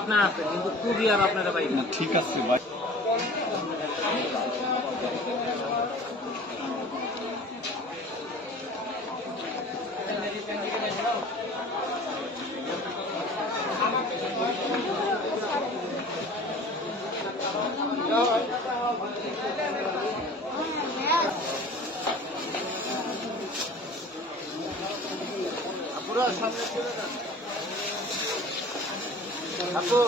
আপনার আছে কিন্তু কুরিয়ার আপনারা পাই না। ঠিক আছে ভাই। আপু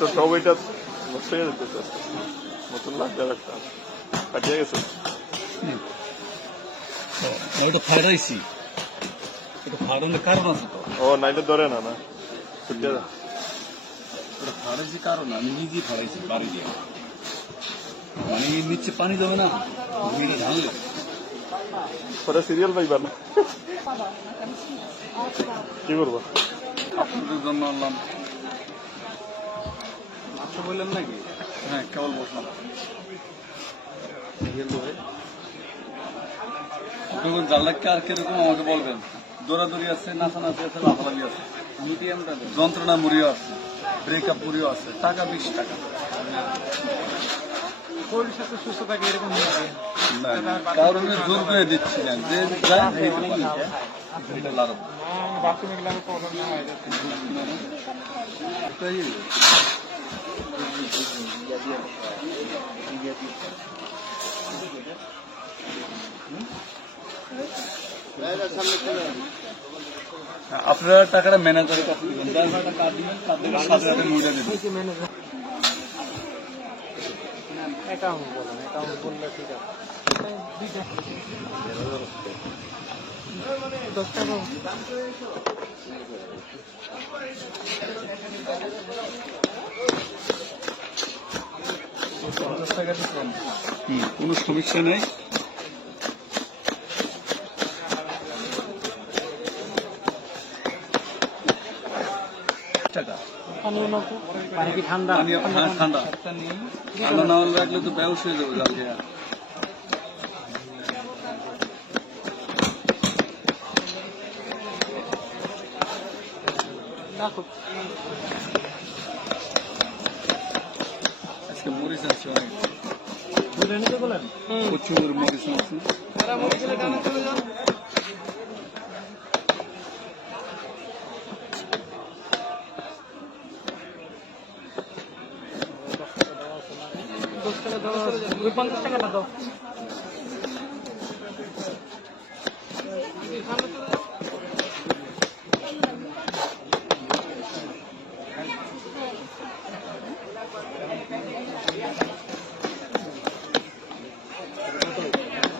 তো সবাইটা নষ্ট হয়ে যেতেছে নতুন লাগবে একটা কাটিয়ে গেছে ওইটা ফাড়াইছি, এটা ফাড়ানোর কারণ আছে তো। ও নাইলে ধরে না না ওটা ফাড়াইছি কারণ আমি নিজেই ফাড়াইছি বাড়ি দিয়ে, মানে নিচে পানি দেবে না মিলে ঢাললে পরে সিরিয়াল পাইবার না কি করবো আপনাদের জন্য আনলাম। আচ্ছা বললেন নাকি? হ্যাঁ কেবল বসলাম। দেখুন জানলাকে আর কিরকম আমাকে বলবেন। দৌড়াদৌড়ি আছে, নাচানাচি আছে, লাফালাফি আছে, মিডিয়ামটা যন্ত্রণা মুড়িও আছে, ব্রেকআপ মুড়িও আছে, টাকা 20 টাকা। সুস্থ থাকে এরকম কারণ জোর করে দিচ্ছি না যে যা এটা লাভ বাথরুমে গেলে আমি প্রবলেম না হয়ে যাচ্ছে। আপনারা টাকাটা ম্যানেজারের কাছে দিবেন, ড্রাইভারটা কার্ড দিবেন, কার্ড দিবেন সাথে সাথে মুড়ে দিবেন। অ্যাকাউন্ট বলেন, অ্যাকাউন্ট বললে ঠিক আছে। 10 টাকা কোনো সমস্যা নেই। পানি কি ঠান্ডা? ঠান্ডা ঠান্ডা না হলে রাখলে তো বেউস হয়ে যাবে জাল খেয়ে। আজকে মরিচ আছে অনেক, প্রচুর মরিচ আছে। ওই 50 টাকাটা দাও।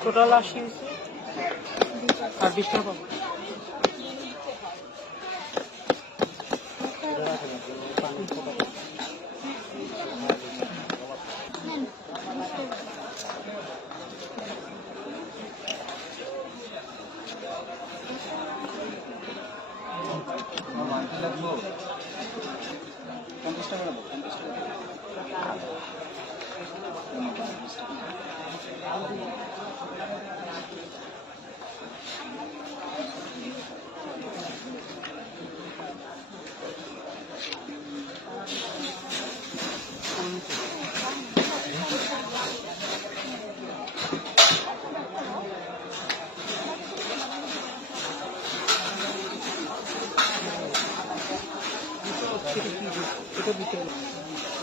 টোটাল 80 আর 20 টাকা পাবো।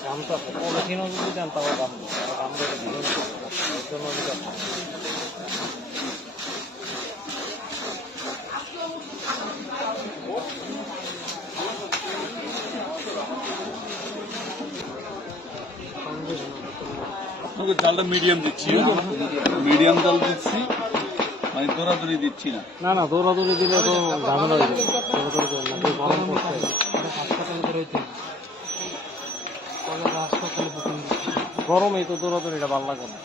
দাম তো আছে, পলিথিনও যদি দেন তাও দাম দাম দেবে এর জন্য আপনাকে জালটা মিডিয়াম দিচ্ছি, মিডিয়াম জাল দিচ্ছি। মানে দৌড়াদৌড়ি দিচ্ছি না। না না, দৌড়াদৌড়ি দিলে তো ঝামেলা হয়ে যাবে। দৌড়াদৌড়ি করবেন না, যে গরম পড়ছে। গরমেই তো দৌড়াদৌড়িটা ভালো লাগে না।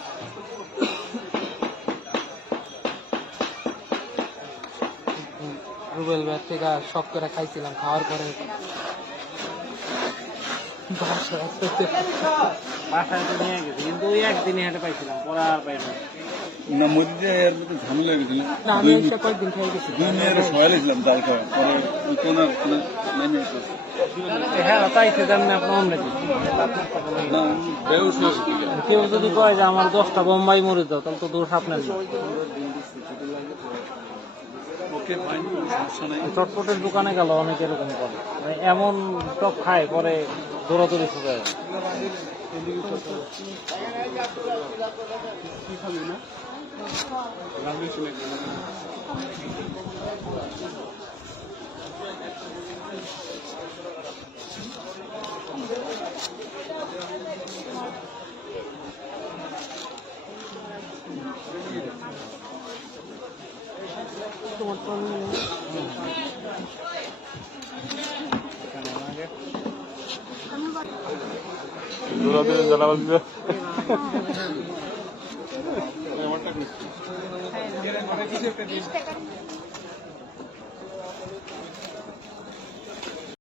রুবেল ভাই থেকে শখ করে খাইছিলাম, খাওয়ার পরে বাসায় তো নিয়ে গেছি, কিন্তু ওই একদিনই হেঁটে পাইছিলাম, পরে আর পাইনি। না মধ্যে এর মধ্যে ঝামেলা হয়ে গেছিল। না, আমি এসে কয়েকদিন খেয়ে গেছি। 2 মেয়ের সয়ালেছিলাম জাল খাওয়া, পরে কোনো নামে হ্যাঁ তাইছে জানেন আপনি অমনে না বেউস হয়ে গেছিল। কেউ যদি কয় যে আমার 10টা বোম্বাই মরে দাও, তাহলে তো দোষ আপনার না। ওকে ফাইন, সমস্যা নেই। চটপটের দোকানে গেল অনেক এরকম করে, মানে এমন টক খায় পরে দৌড়াদৌড়ি শুরু হয়। দৌড়াদৌড়ি জানাবার দিবে। হ্যাঁ